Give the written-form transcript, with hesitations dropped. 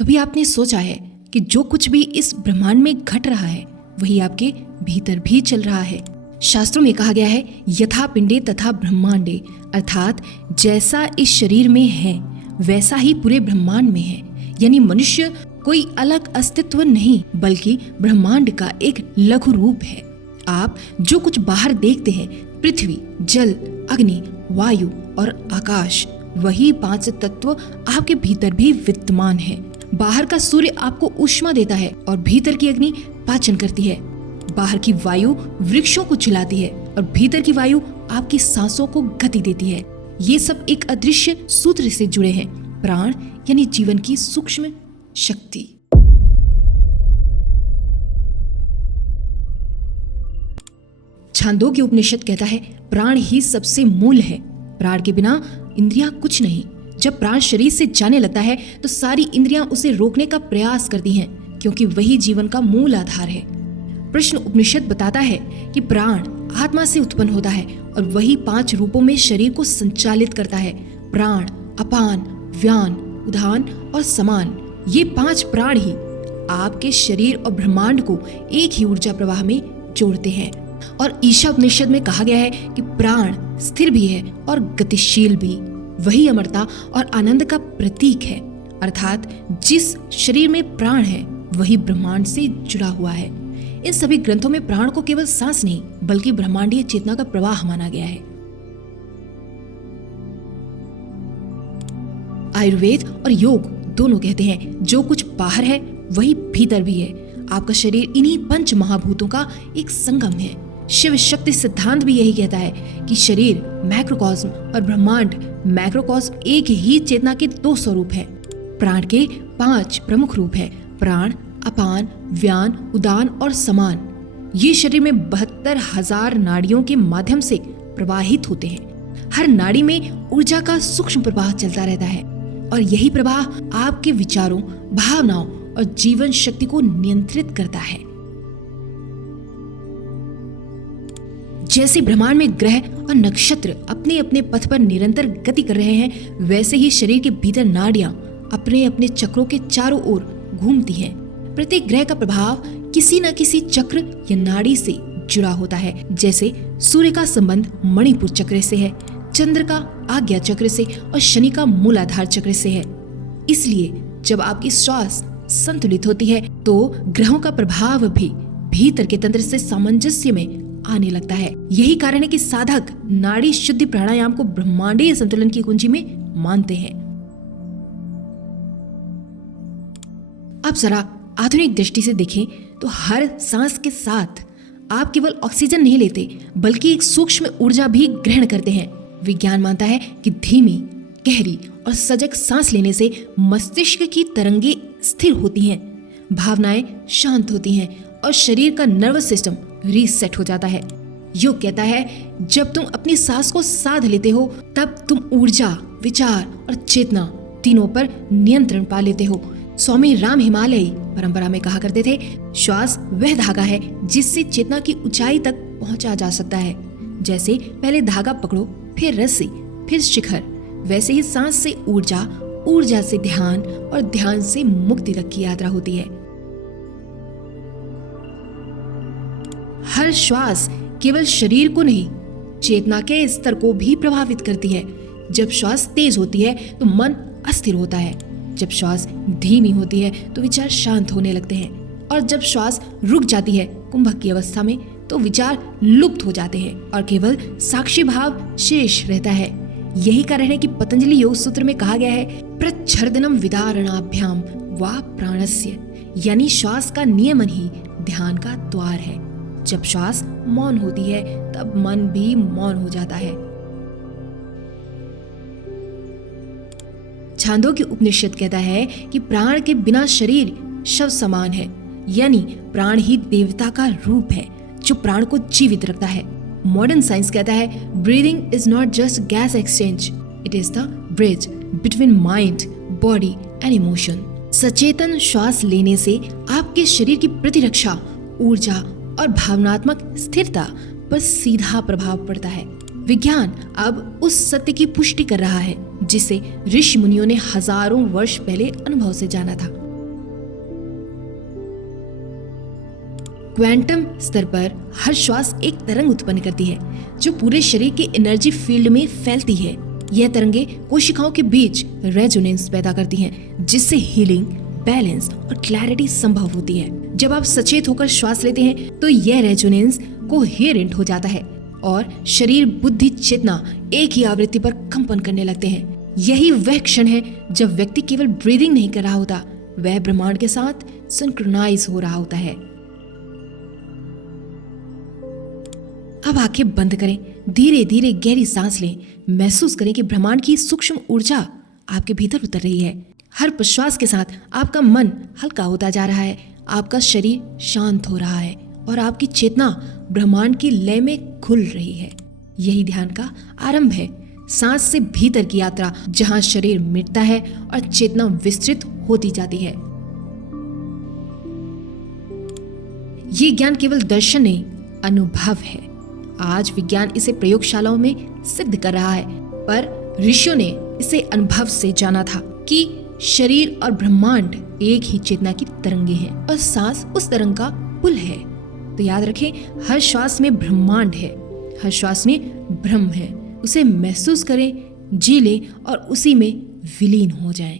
कभी आपने सोचा है कि जो कुछ भी इस ब्रह्मांड में घट रहा है वही आपके भीतर भी चल रहा है। शास्त्रों में कहा गया है यथा पिंडे तथा ब्रह्मांडे, अर्थात जैसा इस शरीर में है वैसा ही पूरे ब्रह्मांड में है। यानी मनुष्य कोई अलग अस्तित्व नहीं बल्कि ब्रह्मांड का एक लघु रूप है। आप जो कुछ बाहर देखते हैं, पृथ्वी, जल, अग्नि, वायु और आकाश, वही 5 तत्व आपके भीतर भी विद्यमान है। बाहर का सूर्य आपको ऊष्मा देता है और भीतर की अग्नि पाचन करती है। बाहर की वायु वृक्षों को चलाती है और भीतर की वायु आपकी सांसों को गति देती है। ये सब एक अदृश्य सूत्र से जुड़े हैं, प्राण यानी जीवन की सूक्ष्म शक्ति। छांदोग्य उपनिषद कहता है प्राण ही सबसे मूल है। प्राण के बिना इंद्रियां कुछ नहीं। जब प्राण शरीर से जाने लगता है तो सारी इंद्रियां उसे रोकने का प्रयास करती हैं, क्योंकि वही जीवन का मूल आधार है। प्रश्न उपनिषद बताता है कि प्राण आत्मा से उत्पन्न होता है और वही 5 रूपों में शरीर को संचालित करता है। प्राण, अपान, व्यान, उदान और समान, ये 5 प्राण ही आपके शरीर और ब्रह्मांड को एक ही ऊर्जा प्रवाह में जोड़ते हैं। और ईशा उपनिषद में कहा गया है कि प्राण स्थिर भी है और गतिशील भी। वही अमरता और आनंद का प्रतीक है, अर्थात जिस शरीर में प्राण है वही ब्रह्मांड से जुड़ा हुआ है। इन सभी ग्रंथों में प्राण को केवल सांस नहीं बल्कि ब्रह्मांडीय चेतना का प्रवाह माना गया है। आयुर्वेद और योग दोनों कहते हैं जो कुछ बाहर है वही भीतर भी है। आपका शरीर इन्हीं 5 महाभूतों का एक संगम है। शिव शक्ति सिद्धांत भी यही कहता है कि शरीर मैक्रोकॉस्म और ब्रह्मांड मैक्रोकॉस्म एक ही चेतना के 2 स्वरूप है। प्राण के 5 प्रमुख रूप है, प्राण, अपान, व्यान, उदान और समान। ये शरीर में 72,000 नाड़ियों के माध्यम से प्रवाहित होते हैं। हर नाड़ी में ऊर्जा का सूक्ष्म प्रवाह चलता रहता है और यही प्रवाह आपके विचारों, भावनाओं और जीवन शक्ति को नियंत्रित करता है। जैसे ब्रह्मांड में ग्रह और नक्षत्र अपने अपने पथ पर निरंतर गति कर रहे हैं, वैसे ही शरीर के भीतर नाड़ियां अपने अपने चक्रों के चारों ओर घूमती हैं। प्रत्येक ग्रह का प्रभाव किसी न किसी चक्र या नाड़ी से जुड़ा होता है। जैसे सूर्य का संबंध मणिपुर चक्र से है, चंद्र का आज्ञा चक्र से और शनि का मूलाधार चक्र से है। इसलिए जब आपकी श्वास संतुलित होती है तो ग्रहों का प्रभाव भी भीतर के तंत्र से सामंजस्य में आने लगता है। यही कारण है कि साधक नाड़ी शुद्धि प्राणायाम को ब्रह्मांडीय संतुलन की कुंजी में मानते हैं। अब जरा आधुनिक दृष्टि से देखें तो हर सांस के साथ आप केवल ऑक्सीजन नहीं लेते बल्कि एक सूक्ष्म ऊर्जा भी ग्रहण करते हैं। विज्ञान मानता है कि धीमी, गहरी और सजग सांस लेने से मस्तिष्क की तरंगें स्थिर होती हैं, भावनाएं शांत होती हैं और शरीर का नर्वस सिस्टम रीसेट हो जाता है। योग कहता है जब तुम अपनी सांस को साध लेते हो तब तुम ऊर्जा, विचार और चेतना तीनों पर नियंत्रण पा लेते हो। स्वामी राम हिमालयी परंपरा में कहा करते थे, श्वास वह धागा है जिससे चेतना की ऊंचाई तक पहुंचा जा सकता है। जैसे पहले धागा पकड़ो, फिर रस्सी, फिर शिखर, वैसे ही सांस से ऊर्जा, ऊर्जा से ध्यान और ध्यान से मुक्ति तक की यात्रा होती है। हर श्वास केवल शरीर को नहीं, चेतना के स्तर को भी प्रभावित करती है। जब श्वास तेज होती है तो मन अस्थिर होता है, जब श्वास धीमी होती है तो विचार शांत होने लगते हैं और जब श्वास रुक जाती है कुंभक की अवस्था में तो विचार लुप्त हो जाते हैं और केवल साक्षी भाव शेष रहता है। यही कारण है कि पतंजलि योग सूत्र में कहा गया है प्रच्छर्दनम विदारणाभ्याम वा प्राणस्य, यानी श्वास का नियमन ही ध्यान का द्वार है। जब श्वास मौन होती है तब मन भी मौन हो जाता है। छांदोग्य उपनिषद कहता है कि प्राण के बिना शरीर शव समान है, यानी प्राण ही देवता का रूप है जो प्राण को जीवित रखता है। मॉडर्न साइंस कहता है breathing is not just guess exchange, it is the bridge between mind, body and emotion. सचेतन श्वास लेने से आपके शरीर की प्रतिरक्षा, ऊर्जा और भावनात्मक स्थिरता पर सीधा प्रभाव पड़ता है। विज्ञान अब उस सत्य की पुष्टि कर रहा है जिसे ऋषि मुनियों ने हजारों वर्ष पहले अनुभव से जाना था। क्वांटम स्तर पर हर श्वास एक तरंग उत्पन्न करती है जो पूरे शरीर के एनर्जी फील्ड में फैलती है। यह तरंगे कोशिकाओं के बीच रेजोनेंस पैदा करती हैं, जिससे हीलिंग, बैलेंस और क्लैरिटी संभव होती है। जब आप सचेत होकर श्वास लेते हैं तो यह रेजोनेंस कोहेरेंट हो जाता है और शरीर, बुद्धि, चेतना एक ही आवृत्ति पर कंपन करने लगते हैं। यही वह क्षण है जब व्यक्ति केवल ब्रीदिंग नहीं कर रहा होता, वह ब्रह्मांड के साथ सिंक्रोनाइज हो रहा होता है। अब आंखें बंद करें, धीरे धीरे गहरी सांस लें, महसूस करें कि ब्रह्मांड की सूक्ष्म ऊर्जा आपके भीतर उतर रही है। हर प्रश्वास के साथ आपका मन हल्का होता जा रहा है, आपका शरीर शांत हो रहा है और आपकी चेतना ब्रह्मांड की लय में घुल रही है। यही ध्यान का आरंभ है, सांस से भीतर की यात्रा, जहां शरीर मिटता है और चेतना विस्तृत होती जाती है। ये ज्ञान केवल दर्शन नहीं, अनुभव है। आज विज्ञान इसे प्रयोगशालाओं में सिद्ध कर रहा है, पर ऋषियों ने इसे अनुभव से जाना था कि शरीर और ब्रह्मांड एक ही चेतना की तरंगे हैं और सांस उस तरंग का पुल है। तो याद रखें, हर श्वास में ब्रह्मांड है, हर श्वास में ब्रह्म है। उसे महसूस करें, जी लें और उसी में विलीन हो जाएं।